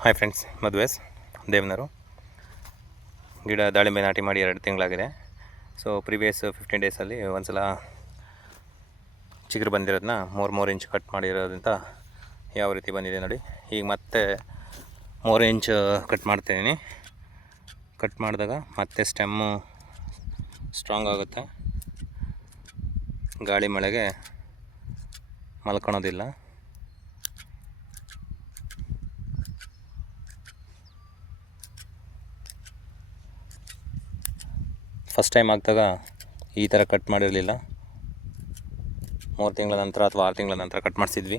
Hi friends, ಮದುವೆಸ್ ದೇವನರು. ಗಿಡ ದಾಳಿಂಬೆ ನಾಟಿ ಮಾಡಿ 2 ತಿಂಗಳಾಗಿದೆ. ಸೊ ಪ್ರಿವಿಯಸ್ 15 ಡೇಸಲ್ಲಿ ಒಂದು ಸಲ ಚಿಗುರು ಬಂದಿರೋದನ್ನ 3 ಇಂಚ್ ಕಟ್ ಮಾಡಿರೋದ್ರಿಂದ ಯಾವ ರೀತಿ ಬಂದಿದೆ ನೋಡಿ. ಈಗ ಮತ್ತೆ 3 ಇಂಚ್ ಕಟ್ ಮಾಡ್ತಾಯಿದ್ದೀನಿ. ಕಟ್ ಮಾಡಿದಾಗ ಮತ್ತೆ ಸ್ಟೆಮ್ಮು ಸ್ಟ್ರಾಂಗ್ ಆಗುತ್ತೆ, ಗಾಳಿ ಮಳೆಗೆ ಮಲ್ಕೊಳೋದಿಲ್ಲ. ಫಸ್ಟ್ ಟೈಮ್ ಹಾಕಿದಾಗ ಈ ಥರ ಕಟ್ ಮಾಡಿರಲಿಲ್ಲ. 3 ತಿಂಗಳ ನಂತರ ಅಥವಾ 6 ತಿಂಗಳ ನಂತರ ಕಟ್ ಮಾಡಿಸಿದ್ವಿ.